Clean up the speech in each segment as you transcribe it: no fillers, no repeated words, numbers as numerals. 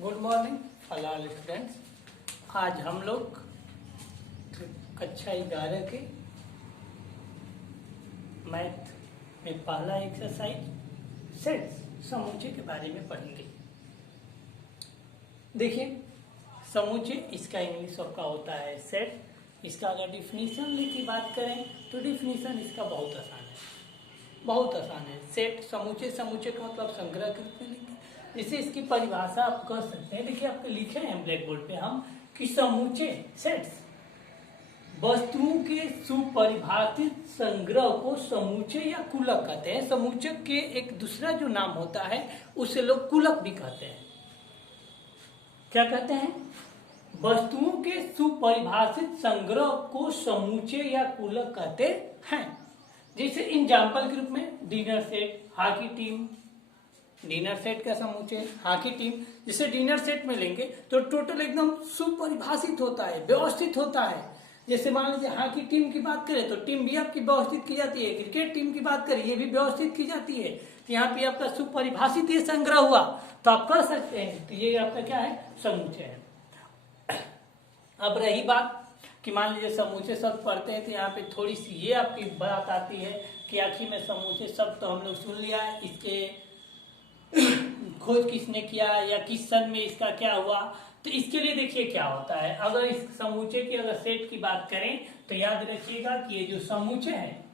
Good morning फलाल students. आज हम लोग कक्षा 11 के मैथ में पहला एक्सरसाइज सेट्स समूचे के बारे में पढ़ेंगे। देखिए, समूचे इसका इंग्लिश का होता है सेट। इसका अगर डिफिनीशन की बात करें तो डिफिनीशन इसका बहुत आसान है। सेट समूचे का मतलब संग्रह के रूप में लिखें। जैसे इसकी परिभाषा आप कर सकते हैं। देखिए, आपके लिखे हैं ब्लैक बोर्ड पे हम कि समूचे सेट्स वस्तुओं के सुपरिभाषित संग्रह को समूचे या कुलक कहते हैं। समूचक के एक दूसरा जो नाम होता है उसे लोग कुलक भी कहते हैं। क्या कहते हैं? वस्तुओं के सुपरिभाषित संग्रह को समूचे या कुलक कहते हैं। जैसे एग्जाम्पल के रूप में dinner set, hockey team, dinner set का समूचे हॉकी टीम। जैसे डिनर सेट में लेंगे तो टोटल एकदम सुपरिभाषित होता है, व्यवस्थित होता है। जैसे मान लीजिए हॉकी टीम की बात करें तो टीम भी आपकी व्यवस्थित की जाती है। क्रिकेट टीम की बात करें ये भी व्यवस्थित की जाती है। तो यहाँ पे आपका सुपरिभाषित ये संग्रह हुआ तो आप कर सकते हैं। तो ये आपका क्या है? समूचे है। अब रही बात कि मान लीजिए समूचे शब्द पढ़ते हैं तो यहाँ पे थोड़ी सी ये आपकी बात आती है कि आखिर में समूचे शब्द तो हम लोग सुन लिया है, इसके खोज किसने किया या किस सन में इसका क्या हुआ। तो इसके लिए देखिए क्या होता है। अगर इस समूचे की अगर सेट की बात करें तो याद रखिएगा कि ये जो समूचे है,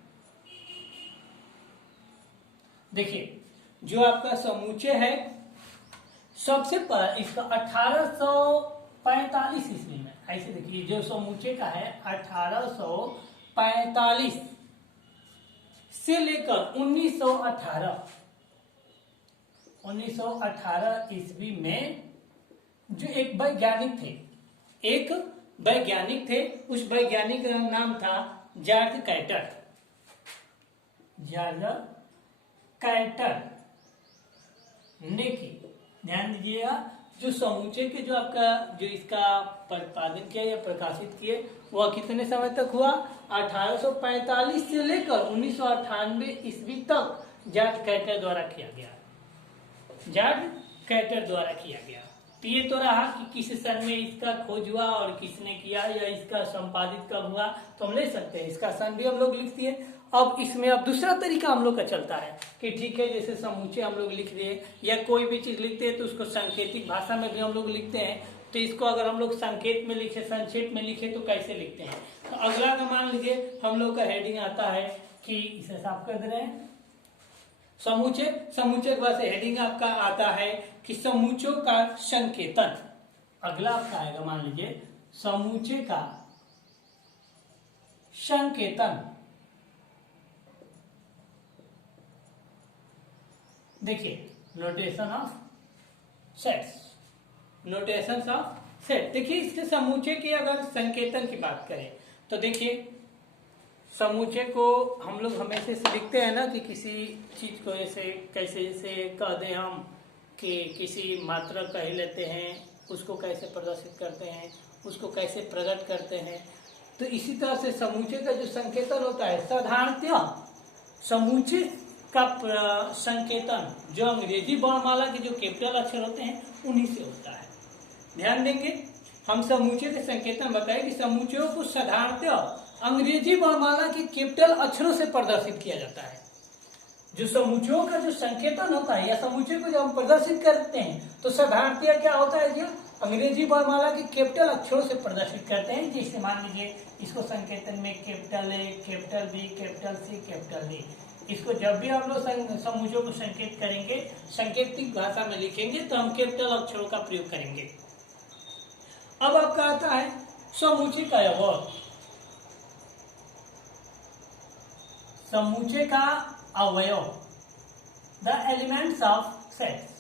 देखिए जो आपका समूचे है सबसे पहले इसका 1845 ईस्वी में, ऐसे देखिए जो समूचे का है 1845 से लेकर 1918 ईस्वी में जो एक वैज्ञानिक थे, उस वैज्ञानिक का नाम था जॉर्ज कैटर ने की। ध्यान दीजिएगा, जो समूचे के जो आपका जो इसका प्रतिपादन किया या प्रकाशित किए वह कितने समय तक हुआ? 1845 से लेकर 1998 ईस्वी तक जॉर्ज कैटर द्वारा किया गया। तो ये तो रहा कि किस सन में इसका खोज हुआ और किसने किया या इसका संपादित कब हुआ, तो हम ले सकते हैं। इसका सन भी हम लोग लिख दिए। अब इसमें अब दूसरा तरीका हम लोग का चलता है कि ठीक है, जैसे समूचे हम लोग लिख दिए या कोई भी चीज लिखते हैं तो उसको सांकेतिक भाषा में भी हम लोग लिखते हैं। तो इसको अगर हम लोग संकेत में लिखे, संक्षेप में लिखे तो कैसे लिखते हैं? तो अगला का मान लीजिए हम लोग का हेडिंग आता है कि इसे साफ कर दे रहे हैं। समूचे के बाद हेडिंग आपका आता है कि समूचों का संकेतन। अगला आपका आएगा, मान लीजिए समूचे का संकेतन। देखिए नोटेशन ऑफ सेट। देखिए इसके समूचे के अगर संकेतन की बात करें तो देखिए समूचे को हम लोग हमेशा से लिखते हैं ना कि किसी चीज को जैसे कह दें हम कि किसी मात्रा कह लेते हैं, उसको कैसे प्रदर्शित करते हैं, उसको कैसे प्रकट करते हैं। तो इसी तरह से समूचे का जो संकेतन होता है, साधारणतः समूचे का संकेतन जो अंग्रेजी वर्णमाला के जो कैपिटल अक्षर होते हैं उन्हीं से होता है। ध्यान देंगे, हम समूचे के संकेतन बताए कि समूचों को साधारणतः अंग्रेजी वर्णमाला के कैपिटल अक्षरों से प्रदर्शित किया जाता है। जो समूचों का जो संकेतन होता है या समूचे को जब हम प्रदर्शित करते हैं तो साधारणतः क्या होता है, जो अंग्रेजी वर्णमाला के कैपिटल अक्षरों से प्रदर्शित करते हैं। जैसे मान लीजिए इसको संकेतन में capital A, capital B, capital C, capital D. इसको जब भी हम लोग समूचों को संकेत करेंगे, सांकेतिक भाषा में लिखेंगे तो हम कैपिटल अक्षरों का प्रयोग करेंगे। अब आपका आता है समूचे का अवयव। समूचे का अवयव, द एलिमेंट्स ऑफ सेट्स।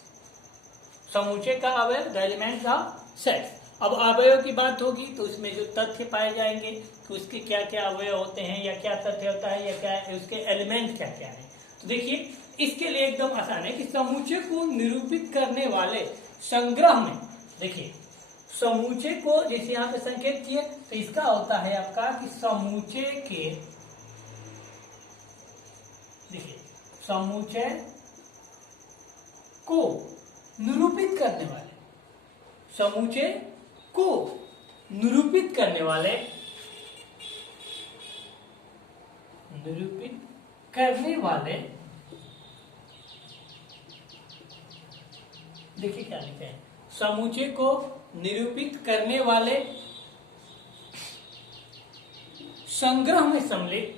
समूचे का अवयव, द एलिमेंट्स ऑफ सेट्स। अब अवयव की बात होगी तो उसमें जो तथ्य पाए जाएंगे कि उसके क्या क्या अवयव होते हैं या क्या तथ्य होता है या क्या उसके एलिमेंट क्या क्या है। तो देखिए इसके लिए एकदम आसान है कि समूचे को निरूपित करने वाले संग्रह में, देखिए समूचे को जैसे यहाँ पे संकेत किए तो इसका होता है आपका कि समूचे के, देखिए समूचे को निरूपित करने वाले समूचे को निरूपित करने वाले, निरूपित करने वाले, देखिए क्या लिखा है, समूचे को निरूपित करने वाले संग्रह में सम्मिलित,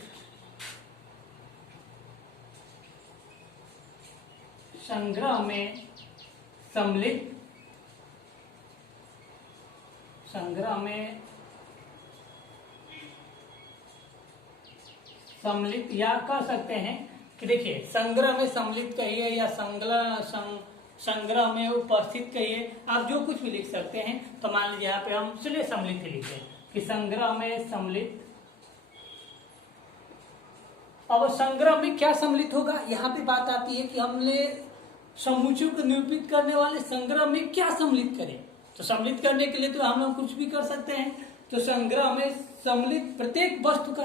संग्रह में सम्मिलित, संग्रह में सम्मिलित, या कह सकते हैं कि देखिए संग्रह में सम्मिलित कहिए या संग्रह में उपस्थित कहिए, आप जो कुछ भी लिख सकते हैं। तो मान लीजिए यहाँ पे हम चलिए सम्मिलित ही लिखते हैं कि संग्रह में सम्मिलित। अब संग्रह में क्या सम्मिलित होगा, यहाँ पे बात आती है कि हमने समूचों को निरूपित करने वाले संग्रह में क्या सम्मिलित करें। तो सम्मिलित करने के लिए तो हम लोग कुछ भी कर सकते हैं। तो संग्रह में सम्मिलित प्रत्येक वस्तु का,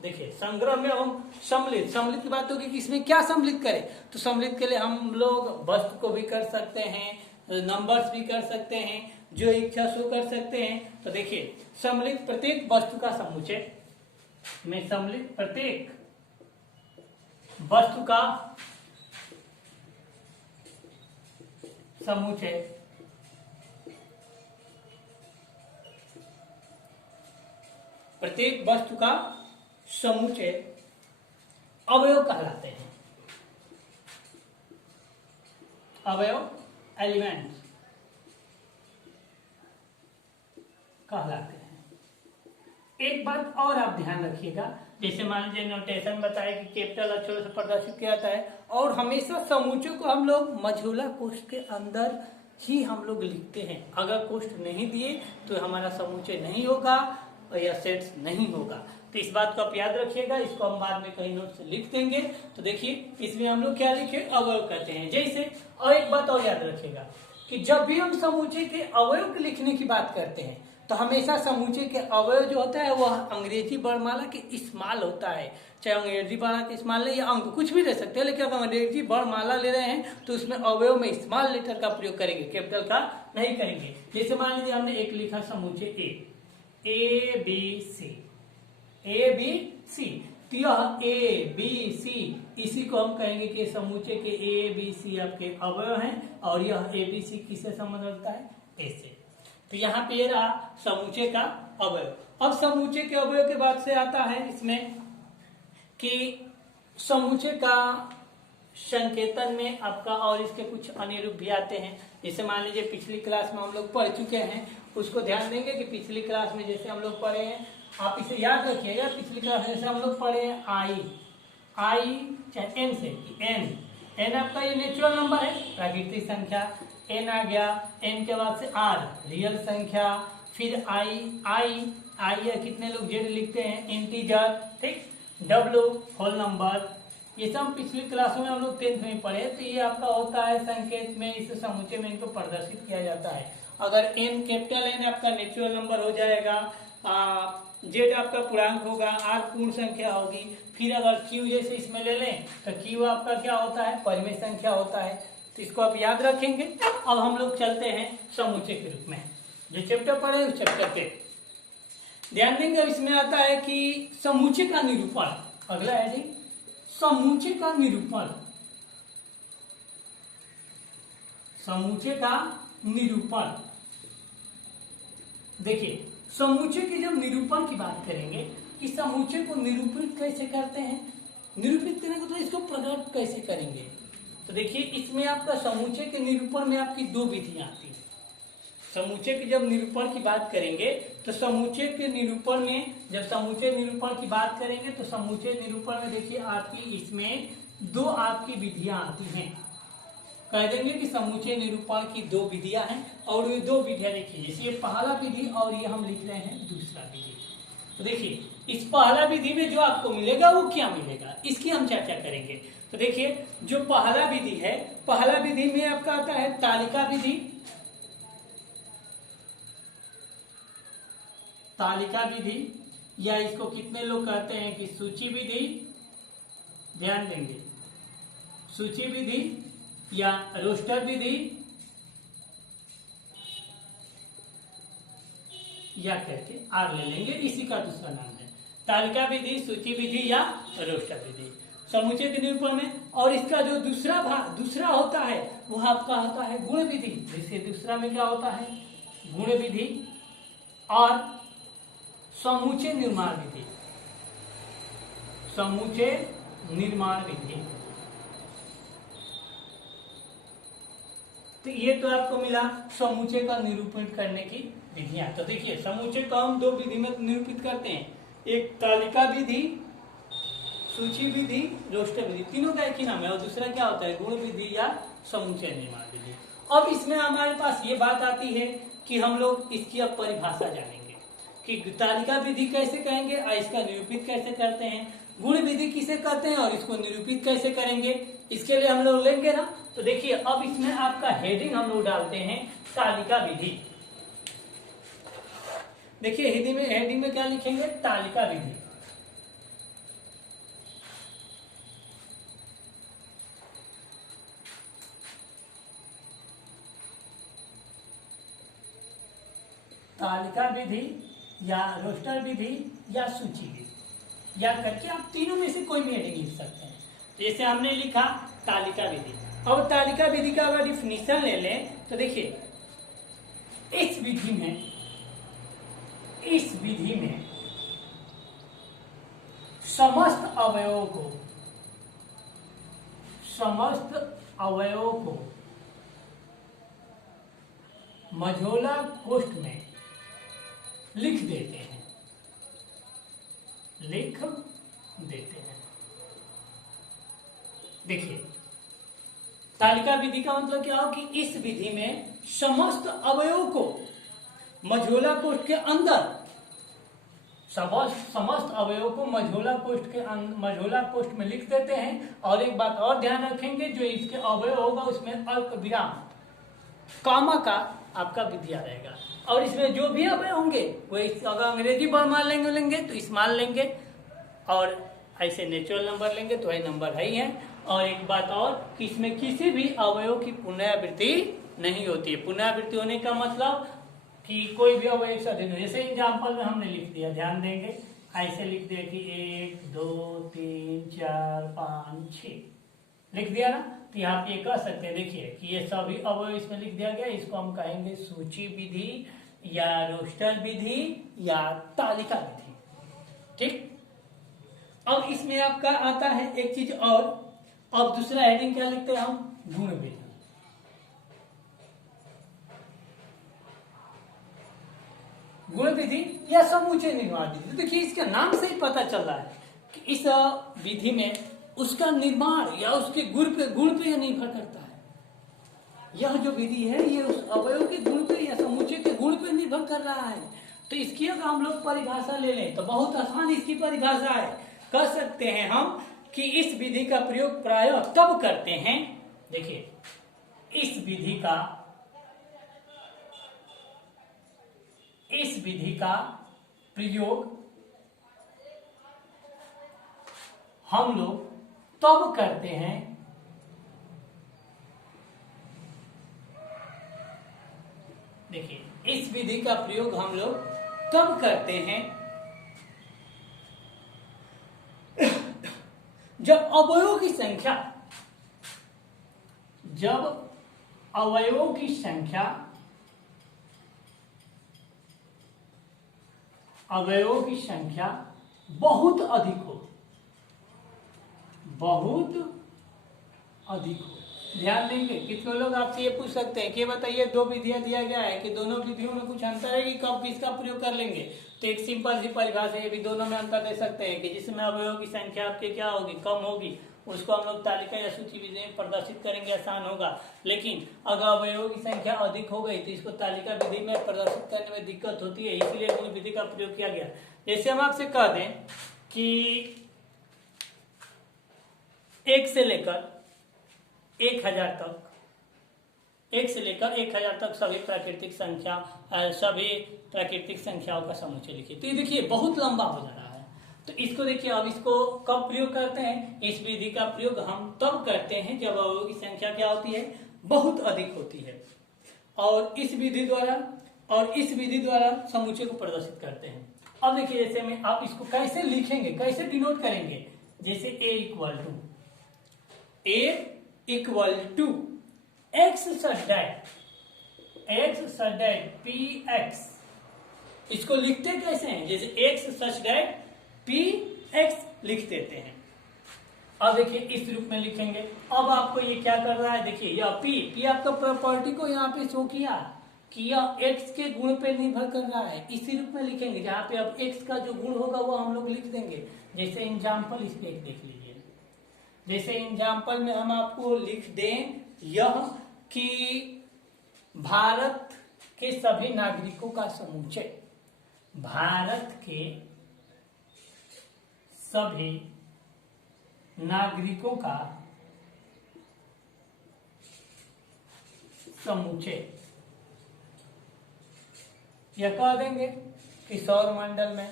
देखिए संग्रह में हम सम्मिलित की बात होगी कि इसमें क्या सम्मिलित करें। तो सम्मिलित के लिए हम लोग वस्तु को भी कर सकते हैं, नंबर्स भी कर सकते हैं, जो इच्छा सो कर सकते हैं। तो देखिए सम्मिलित प्रत्येक वस्तु का समुच्चय में, सम्मिलित प्रत्येक वस्तु का समुच्चय, प्रत्येक वस्तु का समुच्चय अवयव कहलाते हैं। अवयव एलिमेंट कहलाते हैं। एक बात और आप ध्यान रखिएगा, जैसे मान लीजिए नोटेशन बताया कि कैपिटल अक्षरों से प्रदर्शित किया जाता है, और हमेशा समूचों को हम लोग मझोला कोष्ठ के अंदर ही हम लोग लिखते हैं। अगर कोष्ठ नहीं दिए तो हमारा समुच्चय नहीं होगा या सेट्स नहीं होगा। तो इस बात को आप याद रखिएगा, इसको हम बाद में कहीं नोट से लिख देंगे। तो देखिए इसमें हम लोग क्या लिखे, अवयव कहते हैं। जैसे और एक बात और याद रखिएगा कि जब भी हम समूचे के अवयव के लिखने की बात करते हैं तो हमेशा समूचे के अवयव जो होता है वह अंग्रेजी वर्णमाला के इस्तेमाल होता है। चाहे अंग्रेजी वर्णमाला के इस्तेमाल ले या अंक कुछ भी ले सकते हैं, लेकिन अगर अंग्रेजी वर्णमाला ले रहे हैं तो उसमें अवयव में स्मॉल लेटर का प्रयोग करेंगे, कैपिटल का नहीं करेंगे। जैसे मान लीजिए हमने एक लिखा समूचे A B C, A B C, तो यह ए बी सी, इसी को हम कहेंगे कि समूचे के ए बी सी आपके अवयव हैं, और यह ए बी सी किससे संबंध रखता है, ए से। तो यहाँ पे ये रहा समूचे का अवयव। अब समूचे के अवयव के बाद से आता है इसमें कि समूचे का संकेतन में आपका और इसके कुछ अन्य रूप भी आते हैं। जैसे मान लीजिए पिछली क्लास में हम लोग पढ़ चुके हैं, उसको ध्यान देंगे कि पिछली क्लास में जैसे हम लोग पढ़े हैं, आप इसे याद रखिएगा। पिछली क्लास में जैसे हम लोग पढ़े हैं आई चाहे एन से, एन आपका ये नेचुरल नंबर है, प्राकृतिक संख्या। एन आ गया, एन के बाद से आर रियल संख्या, फिर आई या कितने लोग जेड लिखते हैं, इंटीजर, ठीक। डब्ल्यू होल नंबर, ये सब पिछली क्लासों में हम लोग 10th में पढ़े। तो ये आपका होता है संकेत में, इस समुच्चय में इनको प्रदर्शित किया जाता है। अगर एन कैपिटल एन आपका नेचुरल नंबर हो जाएगा, जेड आपका पूर्णांक होगा, आर पूर्ण संख्या होगी, फिर अगर क्यू जैसे इसमें ले लें तो क्यू आपका क्या होता है, परिमेय संख्या होता है। तो इसको आप याद रखेंगे। अब हम लोग चलते हैं समुच्चय के रूप में, जो चैप्टर पढ़े उस चैप्टर के ध्यान देंगे। इसमें आता है कि समुच्चय का निरूपण, अगला है जी समुच्चय का निरूपण। समुच्चय का निरूपण, देखिए समुच्चय के जब निरूपण की बात करेंगे, इस समुच्चय को निरूपित कैसे करते हैं, निरूपित करने को तो इसको प्रकट कैसे करेंगे। तो देखिए इसमें आपका समुच्चय के निरूपण में आपकी दो विधियां आती हैं। समुच्चय के जब निरूपण की बात करेंगे तो समुच्चय के निरूपण में, जब समुच्चय निरूपण की बात करेंगे तो समुच्चय निरूपण में देखिए आपकी इसमें दो आपकी विधियां आती हैं। कह देंगे कि समुच्चय निरूपण की दो विधियां हैं, और ये दो विधियां देखिए, जैसे ये पहला विधि और ये हम लिख रहे हैं दूसरा विधि। तो देखिए इस पहला विधि में जो आपको मिलेगा वो क्या मिलेगा, इसकी हम चर्चा करेंगे। तो देखिए जो पहला विधि है, पहला विधि में आपका आता है तालिका विधि। तालिका विधि, या इसको कितने लोग कहते हैं कि सूची विधि, ध्यान देंगे, सूची विधि या रोस्टर विधि, या करके आर ले लेंगे, इसी का दूसरा नाम है तालिका विधि, सूची विधि या रोस्टर विधि समुच्चय के निरूपण में। और इसका जो दूसरा होता है वो आपका होता है गुण विधि। जैसे दूसरा में क्या होता है, गुण विधि और समुच्चय निर्माण विधि। समुच्चय निर्माण विधि, तो ये तो आपको मिला समुच्चय का निरूपण करने की विधियां। तो देखिए समुच्चय को हम दो विधि में निरूपित करते हैं, एक तालिका विधि, सूची विधि, रोस्टर विधि, तीनों का एक ही नाम है। और दूसरा क्या होता है, गुण विधि या समुच्चय निर्माण विधि। अब इसमें हमारे पास ये बात आती है कि हम लोग इसकी अब परिभाषा जानेंगे कि तालिका विधि कैसे कहेंगे और इसका निरूपित कैसे करते हैं, गुण विधि किसे करते हैं और इसको निरूपित कैसे करेंगे, इसके लिए हम लोग लेंगे ना। तो देखिए अब इसमें आपका हेडिंग हम लोग डालते हैं तालिका विधि। देखिए हेडिंग में क्या लिखेंगे, तालिका विधि। तालिका विधि या रोस्टर विधि या सूची विधि या करके आप तीनों में से कोई भी हेडिंग लिख सकते हैं। जैसे हमने लिखा तालिका विधि। अब तालिका विधि का अगर डिफिनीशन ले लें तो देखिए इस विधि में समस्त अवयवों को मझोला कोष्ठ में लिख देते हैं। देखिए तालिका विधि का मतलब क्या हो कि इस विधि में समस्त अवयवों को मझोला कोष्ठ के अंदर, समस्त अवयवों को मझोला कोष्ठ में लिख देते हैं। और एक बात और ध्यान रखेंगे, जो इसके अवयव होगा उसमें अल्प विराम कामा का आपका विधिया रहेगा। और इसमें जो भी अवयव होंगे वो अगर अंग्रेजी वर्ड लेंगे तो स्मॉल लेंगे, और ऐसे नेचुरल नंबर लेंगे तो ये नंबर है ही है। और एक बात और कि इसमें किसी भी अवयव की पुनरावृत्ति नहीं होती है। पुनरावृत्ति होने का मतलब कि कोई भी अवयव एक साथ, जैसे एग्जाम्पल में हमने लिख दिया, ध्यान देंगे ऐसे लिख दिया कि 1 2 3 4 5 6 लिख दिया ना। तो यहाँ पे कह सकते हैं देखिए कि ये सभी अवयव इसमें लिख दिया गया। इसको हम कहेंगे सूची विधि या रोस्टर विधि या तालिका विधि। ठीक, अब इसमें आपका आता है एक चीज और। अब दूसरा हेडिंग क्या लिखते हैं हम, गुण विधि। गुण विधि या समुच्चय निर्माण विधि। देखिए इसके नाम से ही पता चल रहा है कि इस विधि में उसका निर्माण या उसके गुण पे निर्भर करता है। यह जो विधि है ये उस अवयव के गुण पे या समुच्चय के गुण पे निर्भर कर रहा है। तो इसकी अगर हम लोग परिभाषा ले लें तो बहुत आसान इसकी परिभाषा है। कह सकते हैं हम कि इस विधि का प्रयोग प्रायः तब करते हैं, देखिए इस विधि का प्रयोग हम लोग तब करते हैं देखिए इस विधि का प्रयोग हम लोग तब करते हैं जब अवयवों की संख्या बहुत अधिक हो। ध्यान देंगे कितने लोग आपसे ये पूछ सकते हैं कि बताइए दो विधियां दिया गया है कि दोनों विधियों में कुछ अंतर है कि कब किसका प्रयोग कर लेंगे। तो एक सिंपल सी परिभाषा ये भी दोनों में अंतर दे सकते हैं कि जिसमें अवयवों की संख्या आपके क्या होगी, कम होगी, उसको हम लोग तालिका या सूची विधि में प्रदर्शित करेंगे, आसान होगा। लेकिन अगर अवयवों की संख्या अधिक हो गई तो इसको तालिका विधि में प्रदर्शित करने में दिक्कत होती है, इसलिए गुण विधि का प्रयोग किया गया। जैसे हम आपसे कह दें कि 1 से लेकर 1000 तक सभी प्राकृतिक संख्याओं का समुच्चय लिखिए। तो ये देखिए बहुत लंबा हो जा रहा है। तो इसको देखिए अब इसको कब प्रयोग करते हैं, इस विधि का प्रयोग हम तब करते हैं जब अवयवों की संख्या क्या होती है, बहुत अधिक होती है। और इस विधि द्वारा और इस विधि द्वारा समुच्चय को प्रदर्शित करते हैं। अब देखिए जैसे में आप इसको कैसे लिखेंगे, कैसे डिनोट करेंगे, जैसे A equal to x such that P x, इसको लिखते कैसे हैं, जैसे x such that P x लिख देते हैं। अब देखिए इस रूप में लिखेंगे। अब आपको ये क्या कर रहा है, देखिए यह पी आपका प्रॉपर्टी को यहाँ पे शो किया कि यह एक्स के गुण पे निर्भर कर रहा है, इसी रूप में लिखेंगे जहाँ पे अब एक्स का जो गुण होगा वो हम लोग लिख देंगे। जैसे एग्जाम्पल इस पे एक देख लीजिए, जैसे एग्जाम्पल में हम आपको लिख दें यह कि भारत के सभी नागरिकों का समुच्चय, भारत के सभी नागरिकों का समुच्चय, यह कह देंगे कि सौर मंडल में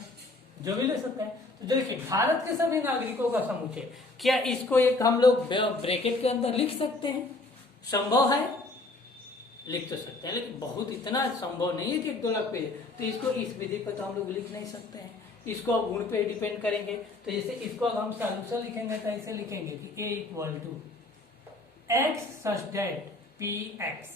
जो भी ले सकते हैं। तो देखिए भारत के सभी नागरिकों का समुच्चय, क्या इसको एक हम लोग ब्रैकेट के अंदर लिख सकते हैं? संभव है, लिख तो सकते हैं, लेकिन बहुत इतना संभव नहीं है कि 1-2 लाख पेज, तो इसको इस विधि पर तो हम लोग लिख नहीं सकते हैं। इसको अब गुण पे डिपेंड करेंगे। तो जैसे इसको अब हम सॉल्यूशन लिखेंगे तो ऐसे लिखेंगे कि A equal to x such that P x,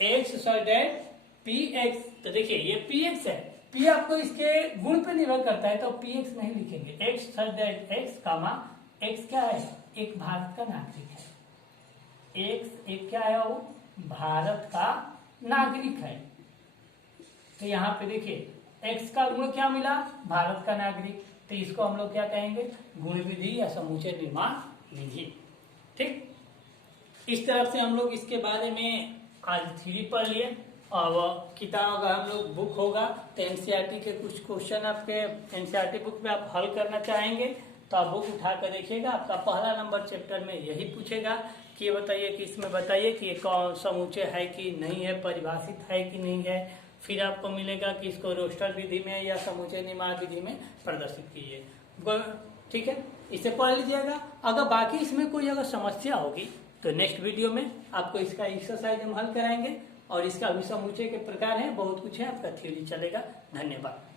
x such that P x. तो देखिए ये पी एक्स है, पी आपको इसके गुण पे निर्भर करता है तो पी एक्स नहीं लिखेंगे, X such that X comma X क्या है, एक भारत का नागरिक है, एक्स एक क्या है, वो भारत का नागरिक है। तो यहाँ पे देखिए एक्स का गुण क्या मिला, भारत का नागरिक, तो इसको हम लोग क्या कहेंगे, गुण विधि या समुच्चय निर्माण विधि। ठीक, इस तरफ से हम लोग इसके बारे में आज थ्योरी पढ़ लिए। और किताब का हम लोग बुक होगा तो एनसीईआरटी के कुछ क्वेश्चन आपके एनसीईआरटी बुक में आप हल करना चाहेंगे तो आप बुक उठा कर देखिएगा। आपका पहला नंबर चैप्टर में यही पूछेगा कि ये बताइए कि इसमें बताइए कि ये कौन समुच्चय है कि नहीं है, परिभाषित है कि नहीं है। फिर आपको मिलेगा कि इसको रोस्टर विधि में या समुच्चय निर्माण विधि में प्रदर्शित कीजिए। ठीक है, इसे पढ़ लीजिएगा। अगर बाकी इसमें कोई अगर समस्या होगी तो नेक्स्ट वीडियो में आपको इसका एक्सरसाइज हम हल कराएंगे। और इसका भी समुच्चय के प्रकार है, बहुत कुछ है, आपका थ्योरी चलेगा। धन्यवाद।